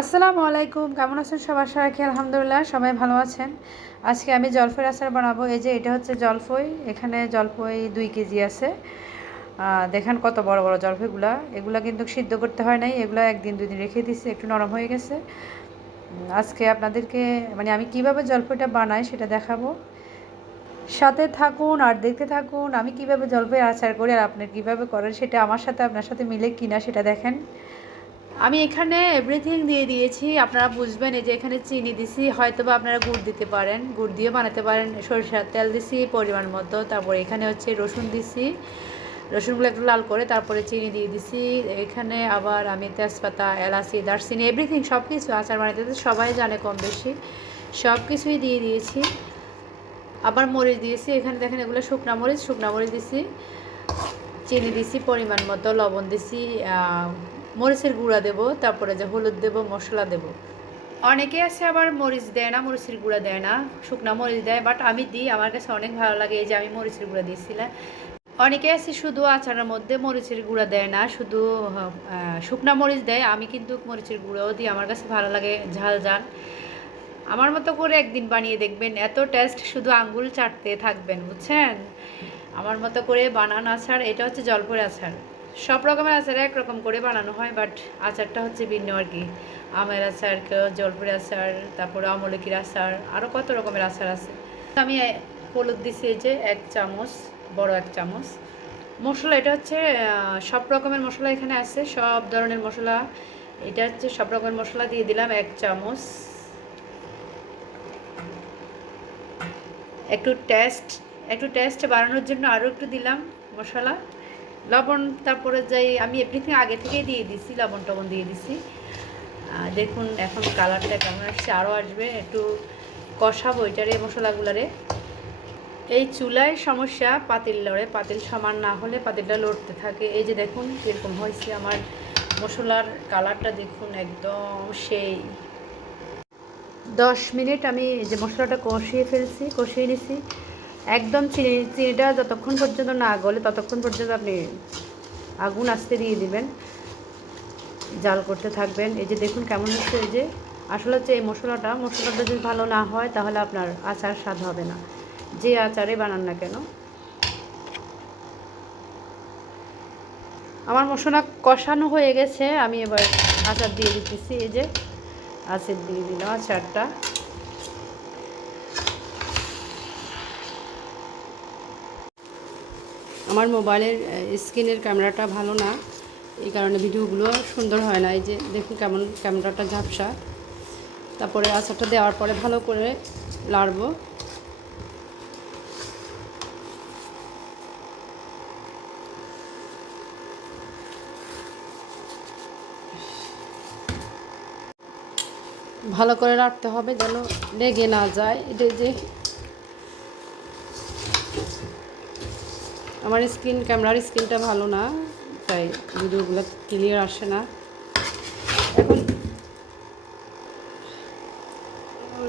আসসালামু আলাইকুম, কেমন আছেন সবার? আশা রাখি আলহামদুলিল্লাহ সবাই ভালো আছেন। আজকে আমি জলফইয়ের আচার বানাবো। এই যে এটা হচ্ছে জলফই, এখানে জলফই 2 কেজি আছে। দেখেন কত বড় বড় জলফইগুলা। এগুলা কিন্তু সিদ্ধ করতে হয় নাই, এগুলা একদিন 2 দিন রেখে দিছি, একটু নরম হয়ে গেছে। আজকে আপনাদেরকে মানে আমি কিভাবে জলফইটা বানাই সেটা দেখাবো। সাথে থাকুন আর দেখতে থাকুন আমি কিভাবে জলফইয়ের আচার করি, আর আপনি কিভাবে করেন সেটা আমার সাথে আপনার সাথে মিলে কিনা সেটা দেখেন। আমি এখানে এভরিথিং দিয়ে দিয়েছি, আপনারা বুঝবেন। এই যে এখানে চিনি দিছি, হয়তো বা আপনারা গুড় দিতে পারেন, গুড় দিয়ে বানাতে পারেন। সরিষার তেল দিছি পরিমাণ মতো, তারপরে এখানে হচ্ছে রসুন দিছি, রসুনগুলো একটু লাল করে তারপরে চিনি দিয়ে দিছি। এখানে আবার আমি তেজপাতা, এলাচি, দারচিনি এভরিথিং সব কিছু আচার বানাতে সবাই জানে কম বেশি, সব কিছুই দিয়ে দিয়েছি। আবার মরিচ দিয়েছি, এখানে দেখেন এগুলো শুকনা মরিচ দিছি, চিনি দিছি পরিমাণ মতো, লবণ দিছি, মরিচের গুঁড়া দেব, তারপরে যে হলুদ দেব, মশলা দেব। অনেকে আছে আবার মরিচ দেয় না, মরিচের গুঁড়া দেয় না, শুকনা মরিচ দেয়, বাট আমি দিই, আমার কাছে অনেক ভালো লাগে। এই যে আমি মরিচের গুঁড়া দিয়েছিলাম। অনেকে আছে শুধু আচারের মধ্যে মরিচের গুঁড়া দেয় না, শুধু শুকনা মরিচ দেয়। আমি কিন্তু মরিচের গুঁড়াও দিই, আমার কাছে ভালো লাগে ঝাল ঝাল। আমার মতো করে একদিন বানিয়ে দেখবেন, এত টেস্ট, শুধু আঙ্গুল চাটতে থাকবেন, বুঝছেন? আমার মতো করে বানান আচার। এটা হচ্ছে জলফইয়ের আচার। সব রকমের আচার একরকম করে বানানো হয়, বাট আচারটা হচ্ছে ভিন্ন আর কি। আমের আচার, জলফইয়ের আচার, তারপরে আমলকির আচার, আরও কত রকমের আচার আছে। আমি হলুদ দিছি এই যে 1 চামচ, বড় 1 চামচ। মশলা এটা হচ্ছে সব রকমের মশলা এখানে আছে, সব ধরনের মশলা। এটা হচ্ছে সব রকমের মশলা দিয়ে দিলাম 1 চামচ। একটু টেস্ট বাড়ানোর জন্য আরও একটু দিলাম মশলা, লবণ। তারপরে যাই আমি এভরিথিং আগে থেকেই দিয়ে দিছি, লবণ টবণ দিয়ে দিছি। দেখুন এখন কালারটা কেমন আসছে, আরও আসবে। একটু কষাবো এটারে, মশলাগুলারে। এই চুলায় সমস্যা, পাতিল লড়ে, পাতিল সমান না হলে পাতিলটা লড়তে থাকে। এই যে দেখুন কীরকম হয়েছে আমার মশলার কালারটা, দেখুন একদম সেই। 10 মিনিট আমি যে মশলাটা কষিয়ে নিছি একদম। চিনিটা যতক্ষণ পর্যন্ত না গলে ততক্ষণ পর্যন্ত আপনি আগুন আস্তে দিয়ে দিবেন, জাল করতে থাকবেন। এই যে দেখুন কেমন হচ্ছে। এই যে আসলে হচ্ছে এই মশলাটা যদি ভালো না হয় তাহলে আপনার আচার স্বাদ হবে না, যে আচারে বানান না কেন। আমার মশলা কষানো হয়ে গেছে, আমি এবার আচার দিয়ে দিতেছি। এই যে আচার দিয়ে দিলাম আচারটা। আমার মোবাইলের স্ক্রিনের ক্যামেরাটা ভালো না, এই কারণে ভিডিওগুলো সুন্দর হয় না। এই যে দেখুন কেমন ক্যামেরাটা ঝাপসা। তারপরে আচারটা দেওয়ার পরে ভালো করে লাড়বো। ভালো করে রাখতে হবে যেন লেগে না যায়। এটা যে আমার ক্যামেরার স্ক্রিনটা ভালো না, তাই ভিডিওগুলো ক্লিয়ার আসে না। এখন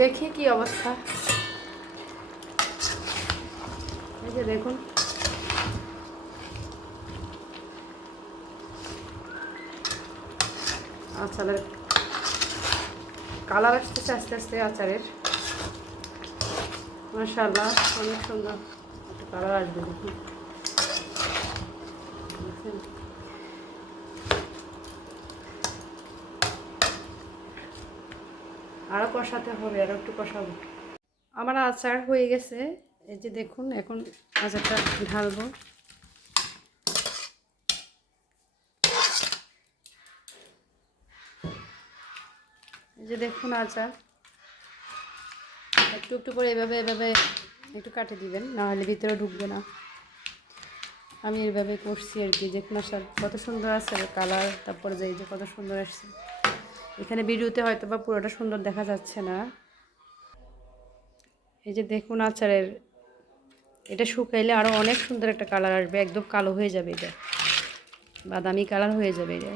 দেখি কি অবস্থা। এই যে দেখুন আচারের কালার আসতেছে আস্তে আস্তে আচারের। মাশাআল্লাহ অনেক সুন্দর একটা কালার আসবে, দেখুন। আরও কষাতে হবে, আরও একটু কষাবো। আমার আচার হয়ে গেছে। এই যে দেখুন এখন আচারটা ঢালবো। এই যে দেখুন আচার, একটু একটু করে এভাবে এভাবে একটু কাটে দিবেন, নাহলে ভিতরে ঢুকবে না। আমি এইভাবে করছি আর কি। দেখুন আসার কত সুন্দর আছে কালার, তারপরে যে এই যে কত সুন্দর আসছে। এখানে ভিডিওতে হয়তো বা পুরোটা সুন্দর দেখা যাচ্ছে না। এই যে দেখুন আচারের, এটা শুকাইলে আরও অনেক সুন্দর একটা কালার আসবে, একদম কালো হয়ে যাবে, এটা বাদামি কালার হয়ে যাবে এটা।